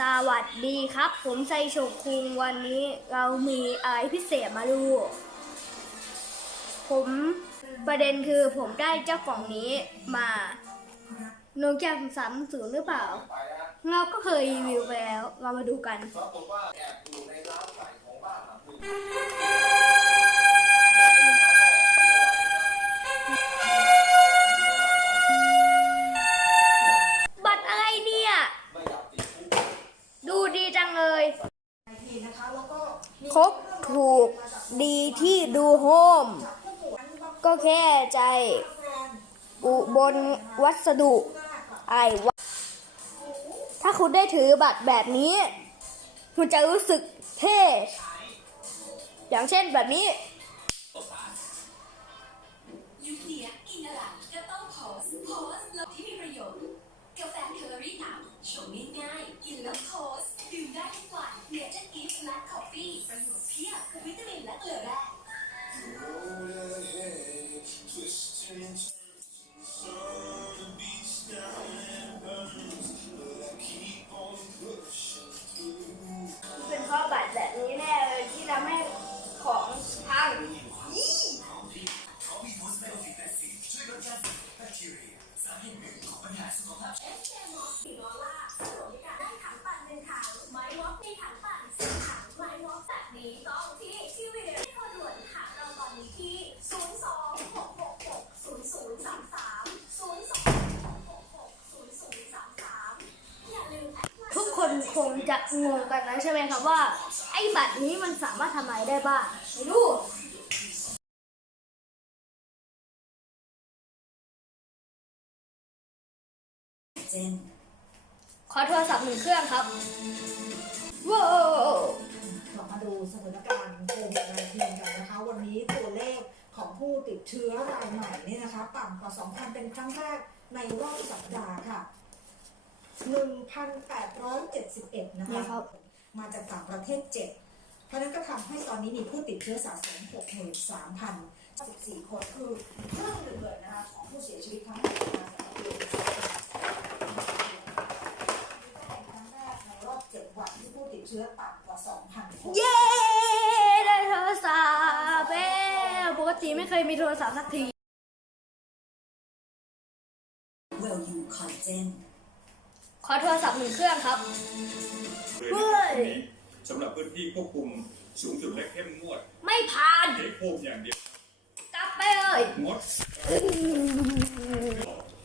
สวัสดีครับ ผมไซโชคุงวันนี้เรามีอะไรพิเศษมาดู ผมประเด็นคือผมได้เจ้ากล่องนี้มาโนเกียสามศูนย์หรือเปล่า เราก็เคยรีวิวไปแล้ว เรามาดูกัน ครบถูกดีที่ดูโฮม ก็แค่ใจ อุบลวัสดุไอวะถ้าคุณได้ถือบัตรแบบนี้ คุณจะรู้สึกเท่อย่างเช่นแบบนี้ยุคนี้กินอะไรก็ต้องโพสโพสแล้วที่มีประโยชน์กาแฟเทอรี่หนาวชงง่ายๆกินแล้วโพสดื่มได้ เนเจอร์กิฟต์และคอฟฟี่ประโยชน์เพียบวิตามินและเกลือแร่เป็น งงกันนะใช่ไหมครับว่า ไอ้บัตรนี้มันสามารถทำอะไรได้บ้างไปดูขอโทรศัพท์หนึ่งเครื่องครับว้าวเรามาดูสถานการณ์โควิด -19 กันนะคะ วันนี้ตัวเลขของผู้ติดเชื้อรายใหม่เนี่ยนะคะ ต่ำกว่า 2,000 เป็นครั้งแรกในรอบสัปดาห์ค่ะ 1,871 นะนี่คะครับ มาจากต่างประเทศ 7 เพราะฉะนั้นก็ทำให้ตอนนี้มีผู้ติดเชื้อสะสม 63,014 คนคือครึ่งหนึ่งเลยนะคะของผู้เสียชีวิตทั้งหมดนะคะสำหรับปีนี้เป็นครั้งแรกในรอบ 7 วันที่ผู้ติดเชื้อต่ำกว่า 2,000 คน เย้ได้โทรศัพท์แล้วปกติไม่เคยมีโทรศัพท์สักที Well you content ข อโทรศัพท์หนึ่งเครื่องครับเฮ้ยสำหรับพื้นที่ควบคุมสูงสุดและเข้มงวด ไม่ผ่านเด็กควบอย่างเดียว กลับไปเลยงด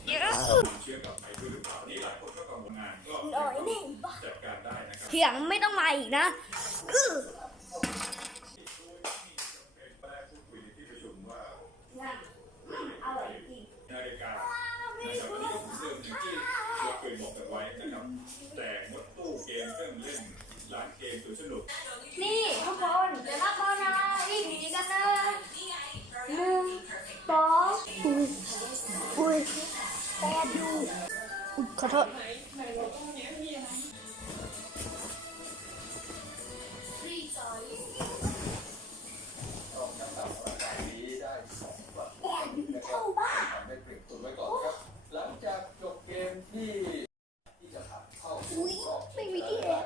เยอะเชื้อกลับไปด้วยหรือเปล่านี่หลายคนก็กังวลงานก็หน่อยนี่บ้าจัดการได้นะครับเถียงไม่ต้องมาอีกนะ กจบเกมที่ที่จะผ่านเข้าสู่รอบไม่มีที่แอบ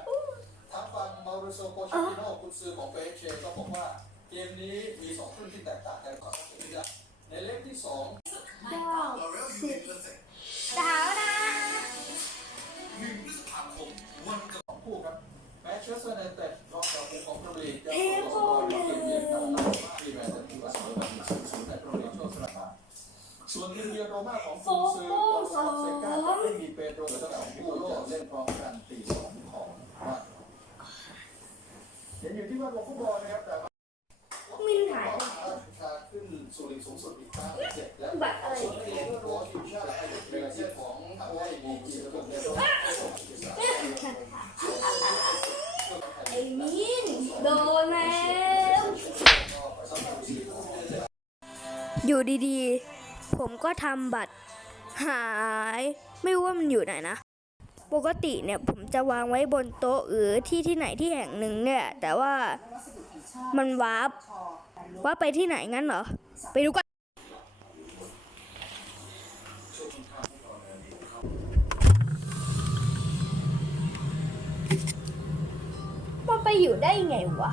ทางฝั่งมาริโซโปชิโนกุนซือของเปเชก็บอกว่า เกมนี้มีสองรึ่งที่แตกต่างกันก่อนที่แล้วในเล็กที่สองเก้าสิบ สเตอร์ยูไนเต็ดรอบต่อไปของพรีเมียร์ลีกจะส่งบอลมาเกมเยือนนัดล่าสุดที่แมนเชสเตอร์ยูไนเต็ดแบบศูนย์ศูนย์ในพรีเมียร์ลีกช่วงสลับมาส่วนทีมเยือนโรม่าของกุนซือก็สอบเซกาไม่มีเปโตรและต้องพิโกโลเล่นพร้อมกันตีสองของบ้านเห็นอยู่ที่ว่าลงฟุตบอลนะครับแต่มินหายชาขึ้นสู่ลีกสูงสุดอีกครั้งเจ็ดและบัตรอะไรส่วนเกมโรทีมชาติไทยเป็นอาชีพของโอ้ยมีทีมระบบเดียว ไอ้มินโดนแล้ว อยู่ดีๆ ผมก็ทำบัตร หาย ไม่รู้ว่ามันอยู่ไหนนะ ปกติเนี่ยผมจะวางไว้บนโต๊ะหรือที่ที่ไหนที่แห่งหนึ่งเนี่ย แต่ว่ามันวาร์ปวาไปที่ไหนงั้นเหรอ ไปดูกันมันไปอยู่ได้ไงวะ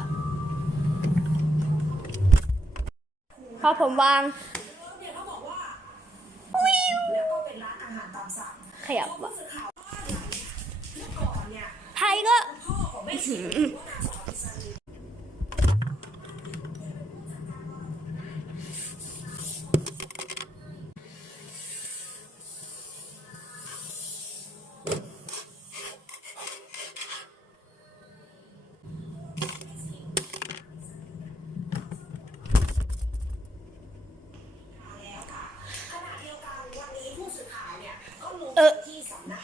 พ อผมวางเนี่ยเขาบอกว่าแล้วก็เป็นร้านอาหารตามสั่ง ขยับ ผู้ วะ สื่อข่าวบ้านไหนเมื่อก่อนเนี่ย ไทยก็ พ่อของแม่ชีหรือว่านางสาวอิสราเอล แล้วค่ะขณะเดียวกันวันนี้ผู้สื่อข่าวเนี่ยก็ลง เออ ที่สำนัก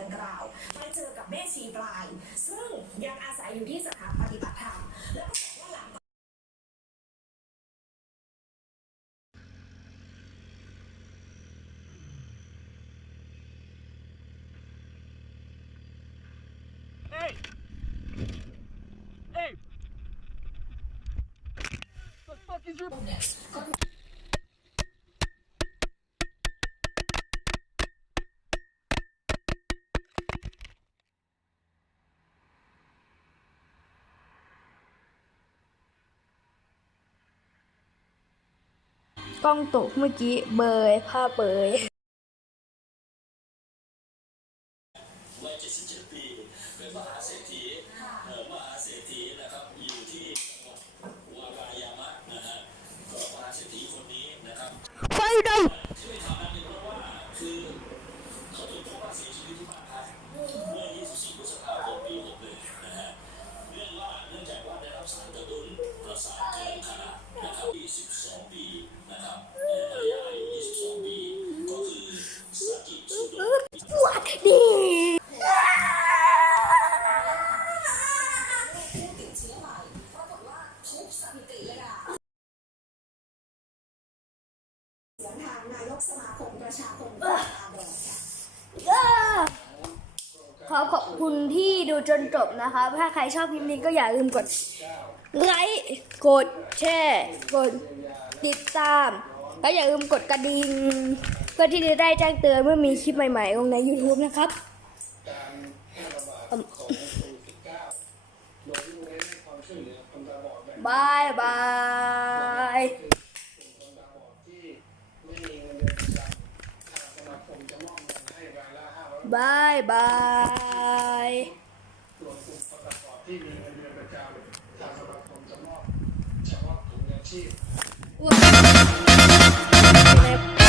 ดังกล่าว ไปเจอกับแม่ชีปลาย ซึ่งยังอาศัยอยู่ที่สถานปฏิบัติธรรมแล้วก็บอกว่าหลัง กล้องตกเมื่อกี้เบยภาพเบย วัย77 ปี เป็นมหาเศรษฐีเอ่อมหาเศรษฐีนะครับ อยู่ที่จังหวัดวากายามะนะฮะ ก็มหาเศรษฐีคนนี้นะครับ ไฟดัง ที่ไม่ทำนั่นเป็นเพราะว่า คือเขาถูกพบว่าเสียชีวิตที่บ้านพักเมื่อ 24 พฤษภาคมปี 61 นะฮะ เรื่องว่าเนื่องจากว่าได้รับสารกระตุ้นประสาทเกินขนาดนะครับปี12 ปีนะครับเอ่อภรรยาอายุ22 ปี ก็คือสากิสุโด วัดดี ผู้ติดเชื้อใหม่ปรากฏว่าทุบสถิติเลยค่ะเสียงทางนายกสมาคมประชาคมตาแดงค่ะ ขอขอบคุณที่ดูจนจบนะคะ ถ้าใครชอบคลิปนี้ก็อย่าลืมกดไลค์ กดแชร์ กดติดตาม แล้วอย่าลืมกดกระดิ่งเพื่อที่จะได้แจ้งเตือนเมื่อมีคลิปใหม่ๆลงใน YouTube นะครับ การแพร่ระบาดของโควิด -19 โดยที่โรงเรียนให้ความช่วยเหลือคนตาบอดแบบ บายบาย บายบายส่วนกลุ่มประกอบที่มีเงินเดือนประจำทางสมาคมจะมอบเฉพาะถุงยางชีพ